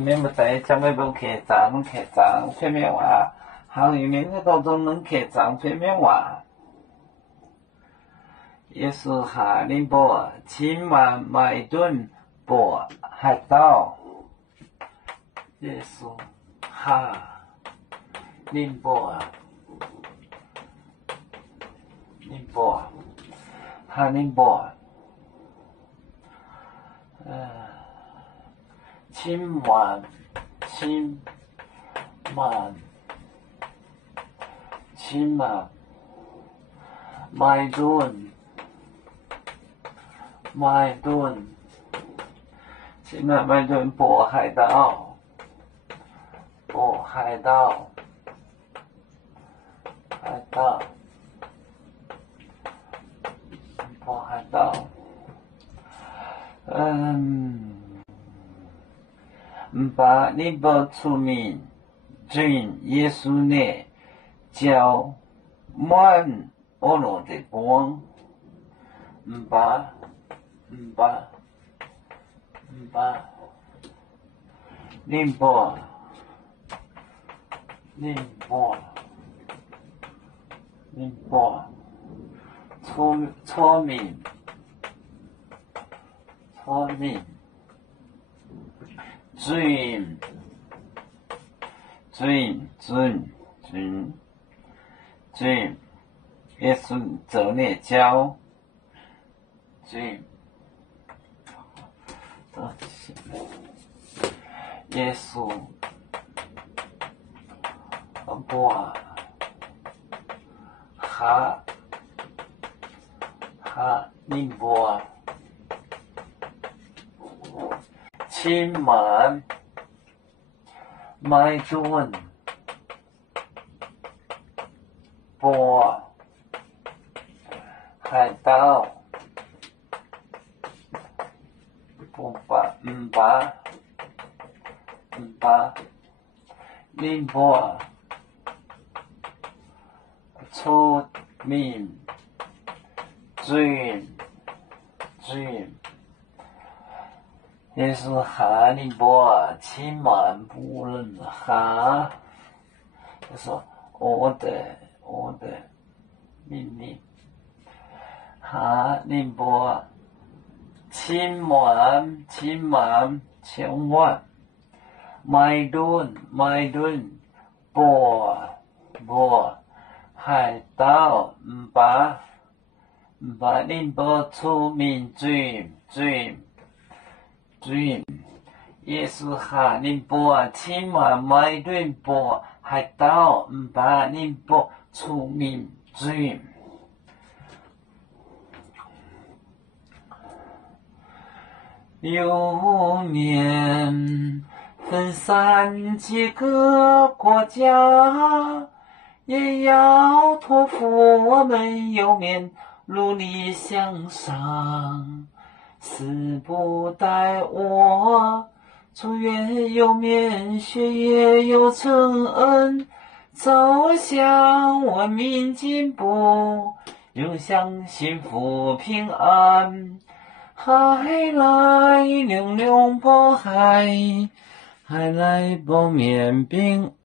免不在将要不客长，片面话，行业面个当中能客长片面话。耶稣哈林波千万麦顿波海岛。耶稣哈林波哈林波千万麦顿千万麦顿波海岛波海岛把你不出名准耶稣呢叫满欧罗的光把宁波聪明dream 耶稣走呢教 dream 耶稣波哈宁波千万麦顿波海岛宁波出名 dream 耶稣哈宁波千万不能哈就说我的命令哈宁波千万麦顿波海岛把宁波出名 dream 耶稣哈宁波千万麦顿波海岛把宁波出名 dream 流年分散几个国家，也要托付我们右面努力向上，死不待我，祝愿右面学业有成恩，走向文明进步，永享幸福平安。海来凉凉破海，海来不眠平